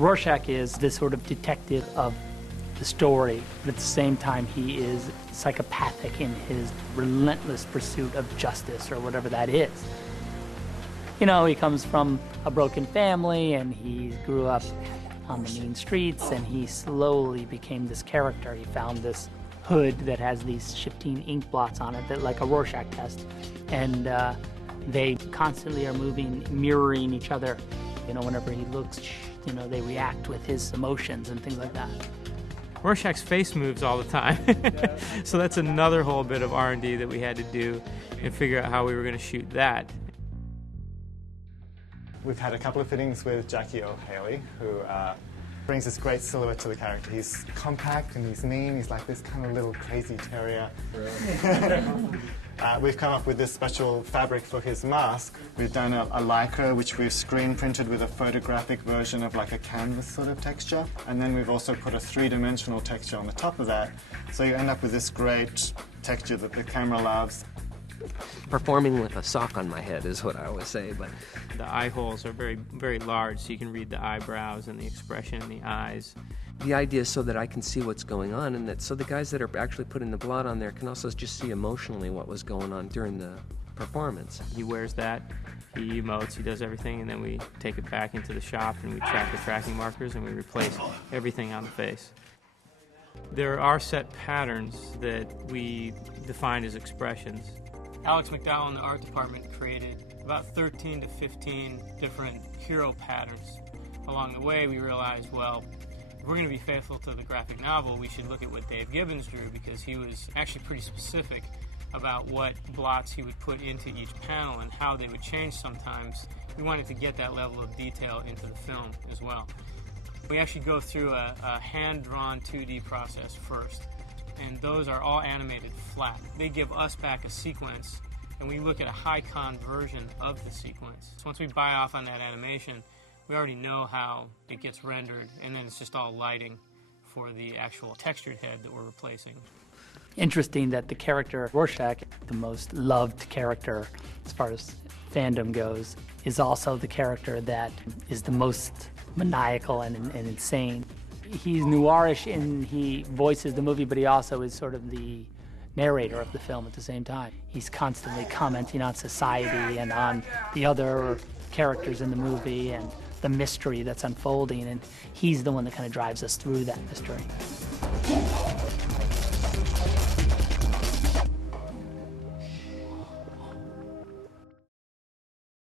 Rorschach is this sort of detective of the story, but at the same time he is psychopathic in his relentless pursuit of justice, or whatever that is. You know, he comes from a broken family, and he grew up on the mean streets, and he slowly became this character. He found this hood that has these shifting ink blots on it, that like a Rorschach test, and they constantly are moving, mirroring each other. You know, whenever he looks, you know, they react with his emotions and things like that. Rorschach's face moves all the time. So that's another whole bit of R&D that we had to do and figure out how we were going to shoot that. We've had a couple of fittings with Earle Haley, who brings this great silhouette to the character. He's compact and he's mean. He's like this kind of little crazy terrier. We've come up with this special fabric for his mask. We've done a lycra, which we've screen printed with a photographic version of like a canvas sort of texture. And then we've also put a three-dimensional texture on the top of that. So you end up with this great texture that the camera loves. Performing with a sock on my head is what I always say, but the eye holes are very, very large, so you can read the eyebrows and the expression in the eyes. The idea is so that I can see what's going on, and that so the guys that are actually putting the blood on there can also just see emotionally what was going on during the performance. He wears that, he emotes, he does everything, and then we take it back into the shop and we track the tracking markers and we replace everything on the face. There are set patterns that we define as expressions. Alex McDowell in the art department created about 13 to 15 different hero patterns. Along the way, we realized, well, if we're going to be faithful to the graphic novel, we should look at what Dave Gibbons drew, because he was actually pretty specific about what blots he would put into each panel and how they would change sometimes. We wanted to get that level of detail into the film as well. We actually go through a hand-drawn 2D process first, and those are all animated flat. They give us back a sequence, and we look at a high-con version of the sequence. So once we buy off on that animation, we already know how it gets rendered, and then it's just all lighting for the actual textured head that we're replacing. Interesting that the character Rorschach, the most loved character as far as fandom goes, is also the character that is the most maniacal and insane. He's noirish and he voices the movie, but he also is sort of the narrator of the film at the same time. He's constantly commenting on society and on the other characters in the movie and the mystery that's unfolding, and he's the one that kind of drives us through that mystery.